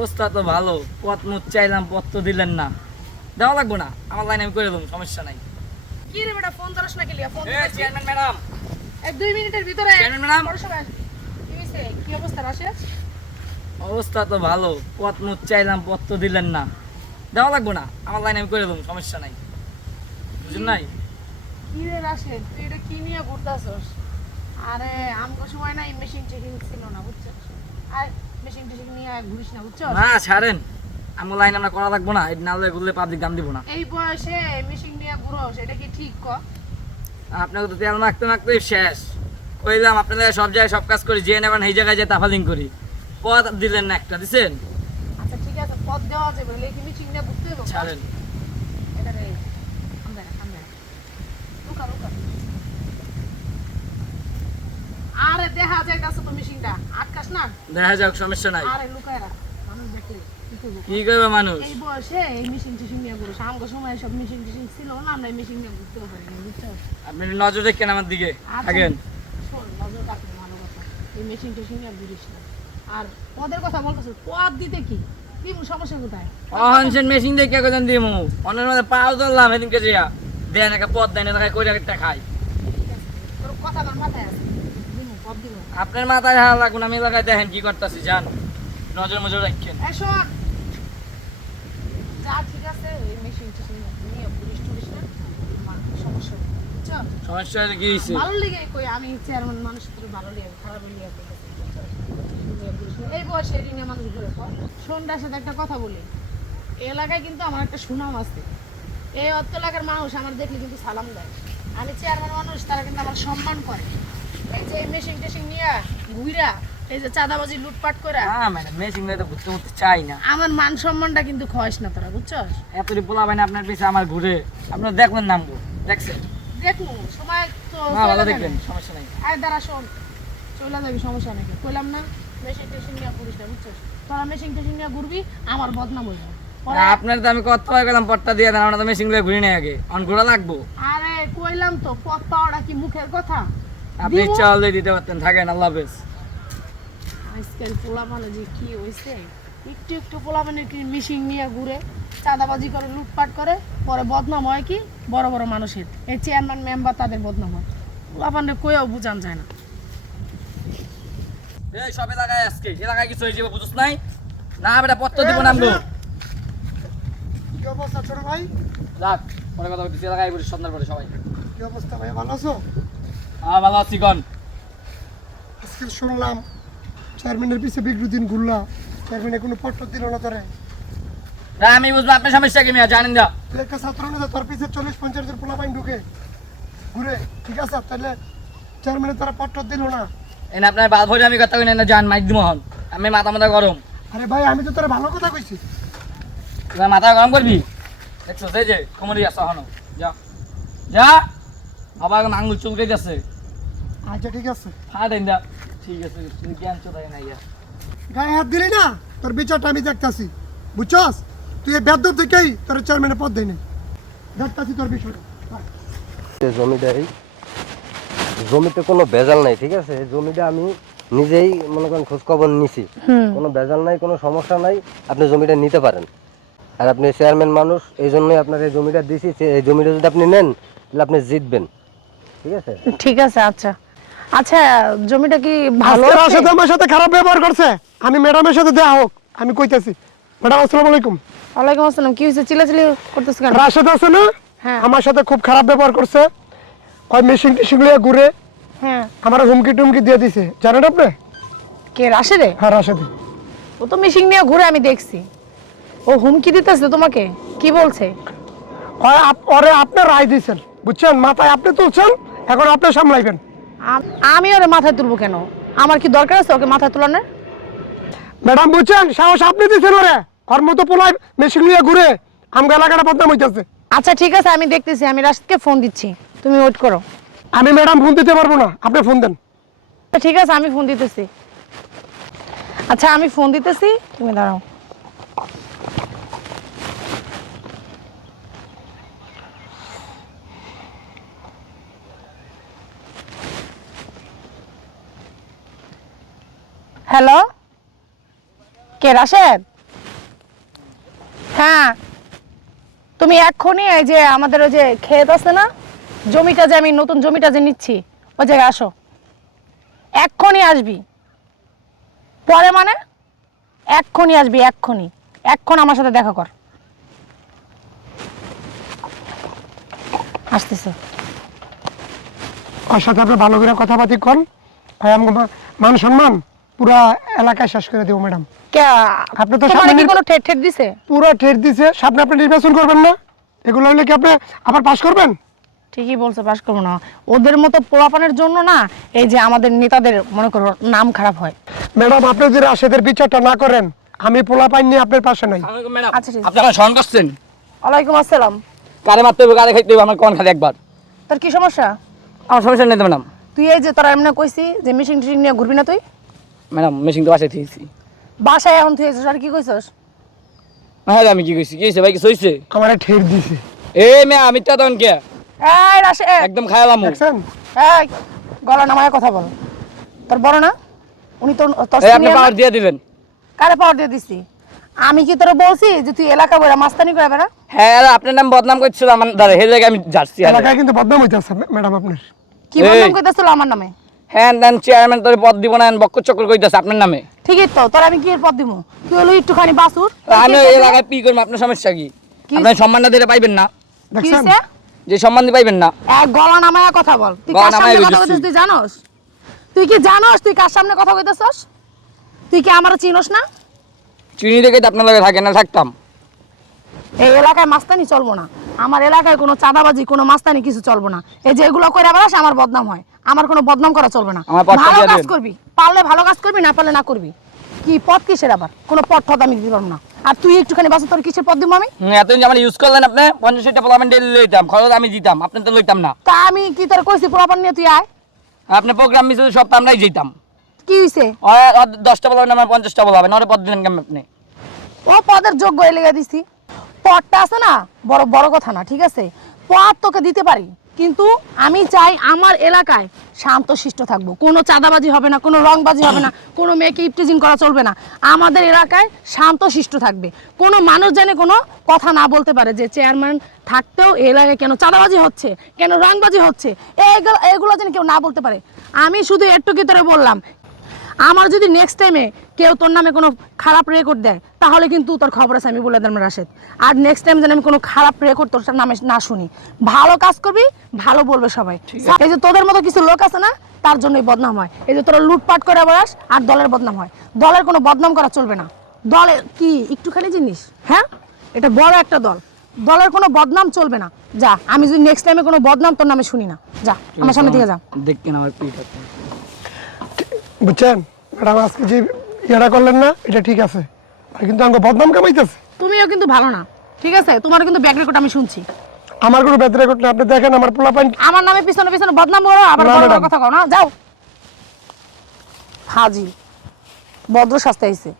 অবস্থা তো ভালো। পথ মুখ চাইলাম পথ তো দিলেন না। দেওয়া লাগবো না আমার লাইন আমি করে দেবো সমস্যা নাই। কি রে বেটা ফোন ধরস না কেলিয়া ফোন চেয়ারম্যান ম্যাডাম এক দুই মিনিটের ভিতরে চেয়ারম্যান ম্যাডাম। কি অবস্থা রাশেদ? অবস্থা তো ভালো পথ মুখ চাইলাম পথ তো দিলেন না। দেওয়া লাগবো না আমার লাইন আমি করে দেবো সমস্যা নাই। বুঝুন নাই? কি রে রাশেদ তুই এটা কি নিয়ে ঘুরতাছস? আরে আমগো সময় নাই মেশিন চেকিং ছিল না বুঝছস? আর মেশিন নিয়ে ঘুরিস না ছাড়েন। আমার লাইন আমরা করা লাগবো না এটা নালে গুললে পাবলিক দাম দিব না। এই বয়সে মেশিন নিয়ে ঘুরোস এটা কি ঠিক ক? আপনাকে তো তেল মাখতে মাখতে শেষ। কইলাম আপনাদের সব জায়গায় সব কাজ করি যে নেবেন এই জায়গায় যে তাফালিং করি। পথ দিলেন না একটা দিছেন? আচ্ছা ঠিক আছে পদ দেওয়া যাবে লেখি মেশিন নিয়ে ঘুরতে হবে ছাড়েন। এটা রে আমদা আমদা লুকা লুকা আরে দেখা যাইতাছে তো মেশিনটা আটকাস না দেখা যাক সমস্যা নাই। আরে লুকায় রাখ। মানুষ দেখলে কি করবে? মানুষ? এই বয়সে এই মেশিন টেশিন নিয়ে ঘুরো। আমগো সময় সব মেশিন টেশিন ছিল না আমরা মেশিন নিয়ে ঘুরতেও পারি আপনি নজর রেখেন আমার দিকে। থাকেন নজর রাখবি ভালো কথা। এই মেশিন টেশিন নিয়ে ঘুরিস না। আর পদের কথা বলতেছ পদ দিতে কি? কি সমস্যা কোথায়? অহনসেন মেশিন অন্যের মধ্যে পাও ধরলাম এদিনকে যে দেন একটা পথ দেন এটা করে একটা খাই। তোর কথা আমার মাথায় আছে দিমু পদ দিব আপনার মাথায় হারা লাগুন আমি লাগাই দেখেন কি করতেছি জান। নজর মজর রাখেন। যা ঠিক আছে এই মেশিন টেশিন নিয়ে ঘুরিস টুরিস না আমার সমস্যা হবে, বুঝছ সমস্যা হলে কি হয়েছে ভালো লেগে কই আমি চেয়ারম্যান মানুষ তোর ভালো লেগে খারাপ লেগে এই বয়সে রিঙে মানুষ ঘুরে সন্ধ্যার সাথে একটা কথা বলি। এই এলাকায় কিন্তু আমার একটা সুনাম আছে। এই এলাকার মানুষ আমার দেখলে কিন্তু সালাম দেয়। আমি চেয়ারম্যান মানুষ তারা কিন্তু আমার সম্মান করে। এই যে মেশিন টেশিন নিয়ে ঘুইরা এই যে চাঁদাবাজি লুটপাট করে না ম্যাডাম মেশিন তো ঘুরতে ঘুরতে চাই না। আমার মান সম্মানটা কিন্তু খয়স না তোরা বুঝছস? না আপনার পিছে আমার ঘুরে আপনার দেখলেন নামবো দেখছেন? দেখুন সময় তো না ভালো চলে সমস্যা নাই। আরে দাঁড়া শোন। চলে যাবি সমস্যা নাকি কইলাম না মেশিন টেশিন নিয়ে ঘুরিস না বুঝছিস? তোরা মেশিন টেশিন নিয়ে ঘুরবি আমার বদনাম হয়ে যাবে। আপনার তো আমি কত গেলাম পট্টা দিয়ে দেন আমরা তো মেশিনগুলো ঘুরি নাই আগে। অন ঘোরা লাগবো? আরে কইলাম তো পথ পাওয়াটা কি মুখের কথা? আপনি? ইচ্ছা দিতে পারতেন থাকেন আল্লাহ হাফেজ। আজকাল পোলা মানে যে কি হয়েছে একটু একটু পোলা মানে কি মেশিন নিয়ে ঘুরে চাঁদাবাজি করে লুটপাট করে পরে বদনাম হয় কি? বড় বড় মানুষের। এই চেয়ারম্যান মেম্বার তাদের বদনাম হয়। পোলা মানে কইও বুঝান যায় না। এই সব এলাকায় আজকে এলাকায় কিছু হয়েছে বুঝছ নাই? না বেটা পত্র দিব নামবো কি অবস্থা ছোট ভাই? যাক পরে কথা বলতেছি এলাকায় বলি সন্ধ্যার পরে সবাই। কি অবস্থা ভাই ভালো আছো? হ্যাঁ ভালো আছি কন। আজকে শুনলাম চেয়ারম্যানের পিছিয়ে বিগড়ু দিন ঘুরলা চেয়ারম্যানে কোনো পট্ট দিল না তোরে। না আমি বুঝব আপনার সমস্যা কি মিয়া? জানেন যা তুই একটা ছাত্র না তোর পিছিয়ে চল্লিশ পঞ্চাশ জন পোলা পাইন ঢুকে। ঘুরে ঠিক আছে? তাহলে চেয়ারম্যানে তারা পট্ট দিল না। এনে আপনার বাদ ভরে আমি কথা কই না জান মাইক দিব হন। আমি মাথা মাথা গরম। আরে ভাই আমি তো তোর ভালো কথা কইছি। এবার মাথা গরম করবি? দেখছ সেই যে কুমড়ি আসা হনো। যা। যা। আবার আঙ্গুল চুলকে যাচ্ছে আচ্ছা ঠিক আছে। ফাটেন যা ঠিক আছে তুই জ্ঞান চোদাই না ইয়া গায়ে হাত দিলি না? তোর বিচারটা আমি দেখতাছি। বুঝছস? তুই এই বেদ্য থেকেই তোর চেয়ারম্যানের পদ দেয় দেখতাছি তোর বিষয়টা। জমিতে কোনো ভেজাল নাই ঠিক আছে? জমিটা আমি নিজেই মনে করেন খোঁজখবর নিছি। কোনো ভেজাল নাই কোনো সমস্যা নাই আপনি জমিটা নিতে পারেন। আর আপনি চেয়ারম্যান মানুষ এই জন্যই আপনার এই জমিটা দিছি সে- এই জমিটা যদি আপনি নেন তাহলে আপনি জিতবেন। ঠিক আছে? ঠিক আছে আচ্ছা। আচ্ছা জমিটা কি ভালো আছে? রাশেদ আমার সাথে খারাপ ব্যবহার করছে। আমি ম্যাডামের সাথে দেয়া হোক আমি কইতাছি। ম্যাডাম আসসালামু আলাইকুম। ওয়ালাইকুম আসসালাম কি হয়েছে চিল্লাচিল্লি করতেছ কেন? রাশেদ আছে না? হ্যাঁ। আমার সাথে খুব খারাপ ব্যবহার করছে। ওই মেশিন টেশিন লিয়ে ঘুরে হ্যাঁ। আমার হুমকি টুমকি দিয়ে দিছে। জানেন আপনি? কে রাশে রে হ্যাঁ রাশেদ। ও তো মিশিং নিয়ে ঘুরে আমি দেখছি। ও হুমকি দিতেছে তোমাকে? কি বলছে? ওরে আপনি রায় দিয়েছেন বুঝছেন? মাথায় আপনি তুলছেন এখন আপনি সামলাইবেন। আম- ওরে মাথায় তুলবো কেন? আমার কি দরকার আছে ওকে মাথায় তুলানোর? ম্যাডাম বুঝছেন? সাহস আপনি দিয়েছেন ওরে। ওর মতো পোলায় মেশিন নিয়ে ঘুরে আমগা এলাকাটা বদনাম হইতেছে। আচ্ছা ঠিক আছে আমি দেখতেছি আমি রাশিদকে ফোন দিচ্ছি। তুমি ওয়েট করো। আমি ম্যাডাম ফোন দিতে পারব না। আপনি ফোন দেন। আচ্ছা, ঠিক আছে আমি ফোন দিতেছি। আচ্ছা আমি ফোন দিতেছি। তুমি দাঁড়াও। হ্যালো? কে, রাশেদ? হ্যাঁ। তুমি এক্ষুনি এই যে আমাদের ওই যে ক্ষেত আছে না, জমিটা যে আমি নতুন জমিটা যে নিচ্ছি, ওই জায়গায় আসো। এক্ষুনি আসবি। পরে মানে? এক্ষুনি আসবি, এক্ষুনি। এক্ষণ আমার সাথে দেখা কর। আসতেছে। ওর সাথে আপনি ভালো করে কথাবার্তি কর। ভাই, আমাকে মান সম্মান। পুরা এলাকায় শেষ করে দেবো ম্যাডাম আপনি তো সামনে কি কোনো ঠেট ঠেট দিছে? পুরো ঠেট দিছে সামনে আপনি নির্বাচন করবেন না? এগুলো হলে কি আপনি আবার পাস করবেন? ঠিকই বলছে পাস করব না। ওদের মতো পোলাপানের জন্য না এই যে আমাদের নেতাদের মনে করো নাম খারাপ হয়। ম্যাডাম আপনি যদি রাশেদের বিচারটা না করেন আমি পোলা পাইনি নিয়ে আপনার পাশে নাই। ম্যাডাম আচ্ছা, ঠিক আছে। আপনি স্মরণ করছেন? ওয়ালাইকুম আসসালাম। কারে মারতে হবে কারে খাইতে হবে আমার কোন খালি একবার। তোর কি সমস্যা? আমার সমস্যা নেই ম্যাডাম। তুই এই যে তোরা এমনি কইছি যে মিশিং টিশিং নিয়ে ঘুরবি না তুই? ম্যাডাম মেশিন তো বাসায় থিয়েছি বাসায় এখন তুই আর কি কইছস? হ্যাঁ আমি কি কইছি? কি হয়েছে ভাই আমার ঠেট দিছে। এ মেয়ে আমি তো তখন কে? এই রাশে একদম খায়ালাম দেখছেন? এই গলা নামায় কথা বল। তোর বড় না? উনি তোর তোর এই আপনি পাওয়ার দিয়ে দিবেন। কারে পাওয়ার দিয়ে দিছি? আমি কি তোরা বলছি যে তুই এলাকা বইরা মাস্তানি করে বেড়া? হ্যাঁ আর আপনার নাম বদনাম করছিল আমার দাদা হে জায়গায় আমি যাচ্ছি এলাকায় কিন্তু বদনাম হইতেছে ম্যাডাম আপনার। কি এই। বললাম কইতাছিল আমার নামে? হ্যাঁ দেন চেয়ারম্যান তোর পদ দিব না বক্কর চক্কর কইতাছে আপনার নামে। ঠিকই তো তোর আমি কি এর পদ দিমু? তুই হলো একটুখানি বাসুর আমি এলাকায় পি করব আপনার সমস্যা কি? কি? আপনার সম্মান না দিলে পাইবেন না। দেখছেন? যে সম্মান দিয়ে পাইবেন না। এক গলা নামায়া কথা বল। তুই কার সামনে কথা কইতাছি। তুই জানোস? তুই কি জানোস তুই কার সামনে কথা কইতাছস তুই কি আমারও চিনোস না? চিনি দেখে তো আপনার লগে থাকে না থাকতাম। এই এলাকায় মাস্তানি চলবো না। আমার এলাকায় কোনো চাঁদাবাজি কোনো মাস্তানি কিছু চলবো না। এই যে এগুলো করে বেড়াস আমার বদনাম হয়। আমার কোনো বদনাম করা চলবে না। ভালো কাজ করবি। পারলে ভালো কাজ করবি না পারলে না করবি। কি পদ কিসের আবার? কোনো পদ ঠদ আমি দিতে পারব না। আর তুই একটুখানি বাসা তোর কিসের পদ দিব আমি? এতদিন আমার ইউজ করলেন আপনি পঞ্চাশ ষাটটা পোলামেন ডেলি লইতাম খরচ আমি দিতাম আপনি তো লইতাম না। তা আমি কি তোর কইছি পোলাপান নিয়ে তুই আয়। আপনি প্রোগ্রাম মিস সব তো আমরাই যেতাম কি হইছে? দশটা বলাবেন আমার পঞ্চাশটা বলাবেন ওরে পদ দিলেন কেমন আপনি? ও পদের যোগ্য লেগে দিছি। পদটা আছে না বড় বড় কথা না ঠিক আছে? পদ তোকে দিতে পারি। কিন্তু আমি চাই আমার এলাকায় শান্ত শিষ্ট থাকব। কোনো চাঁদাবাজি হবে না, কোনো রংবাজি হবে না, কোনো মেয়েকে ইপটিজিং করা চলবে না। আমাদের এলাকায় শান্ত শিষ্ট থাকবে। কোনো মানুষ জানে কোনো কথা না বলতে পারে যে চেয়ারম্যান থাকতেও এই এলাকায় কেন চাঁদাবাজি হচ্ছে, কেন রংবাজি হচ্ছে এগুলো এগুলো যেন কেউ না বলতে পারে। আমি শুধু একটু কি বললাম, আমার যদি নেক্সট টাইমে কেউ তোর নামে কোনো খারাপ রেকর্ড দেয় তাহলে কিন্তু তোর খবর আছে আমি বলে দিলাম রাশেদ। আর নেক্সট টাইম যেন আমি কোনো খারাপ রেকর্ড তোর নামে না শুনি। ভালো কাজ করবি ভালো বলবে সবাই। এই যে তোদের মতো কিছু লোক আছে না তার জন্যই বদনাম হয়। এই যে তোরা লুটপাট করে বেড়াস আর দলের বদনাম হয়। দলের কোনো বদনাম করা চলবে না। দলের কি একটুখানি জিনিস? হ্যাঁ? এটা বড় একটা দল। দলের কোনো বদনাম চলবে না। যা আমি যদি নেক্সট টাইমে কোনো বদনাম তোর নামে শুনি না। যা আমার সামনে থেকে যা। দেখতেন আমার পিঠ আছে। বুঝছেন? ম্যাডাম আজকে যে ইয়েটা করলেন না এটা ঠিক আছে। আর কিন্তু আমাকে বদনাম কামাইতেছে। তুমিও কিন্তু ভালো না ঠিক আছে? তোমার কিন্তু ব্যাক রেকর্ড আমি শুনছি। আমার কোনো ব্যাক রেকর্ড না আপনি দেখেন আমার পোলা পাইন আমার নামে পিছনে পিছনে বদনাম করো আবার বড় বড় কথা কও না যাও। হাজি ভদ্র শাস্তি আইছে।